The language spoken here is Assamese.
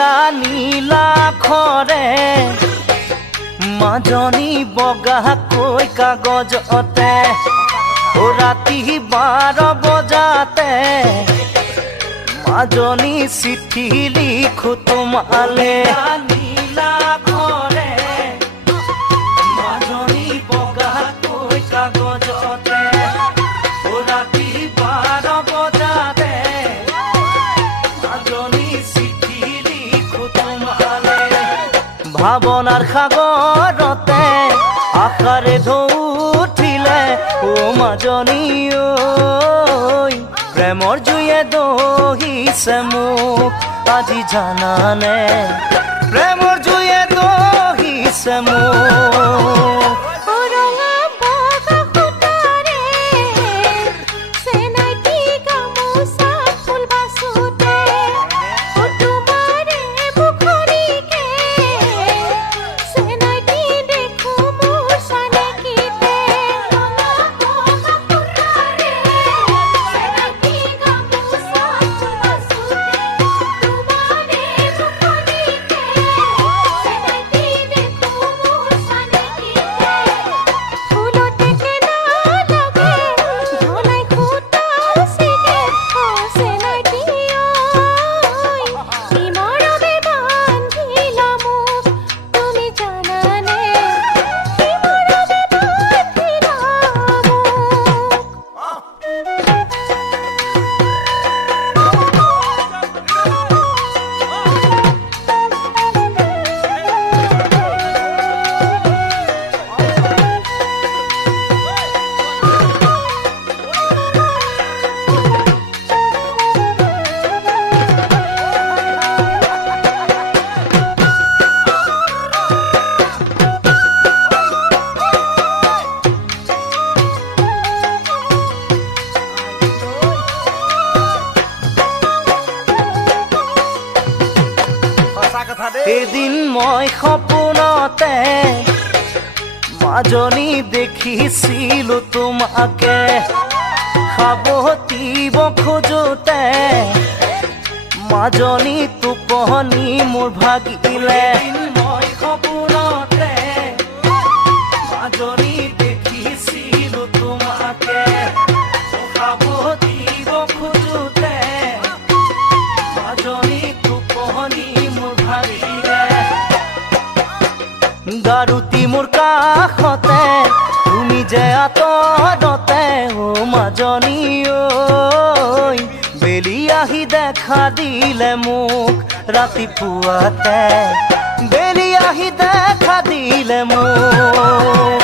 নীলা নীলা খৰে মাজনী বগাকৈ কাগজতে ৰাতি 12 বজাতে মাজনী চিঠি লিখো তোমালে নীলা খৰে মাজনী বগাকৈ কাগজতে ৰাতি 12 বজাতে মাজনী চিঠি লিখো তোমালে ভাৱনাৰ সাগৰতে আশাৰে ঢৌ উঠিলে ও মাজনী ঐ প্ৰেমৰ জুয়ে দহিছে মোক আজি জানানে প্ৰেমৰ জুয়ে দহিছে মোক এদিন মই সপোনতে মাজনী দেখিছিলো তোমাকে সাৱটিব খোজোতে মাজনী টোপনি মোৰ ভাগিলে মই সপোনতে মাজনী দেখিছিলো তোমাকে সাৱটিব খোজোতে মাজনী টোপনি মোৰ ভাগিলে গাৰুতি মোৰ কাষতে তুমি যে আঁতৰতে ও মাজনী ঐ বেলি আহি দেখা দিলে মোক ৰাতিপুৱাতে বেলি আহি দেখা দিলে মোক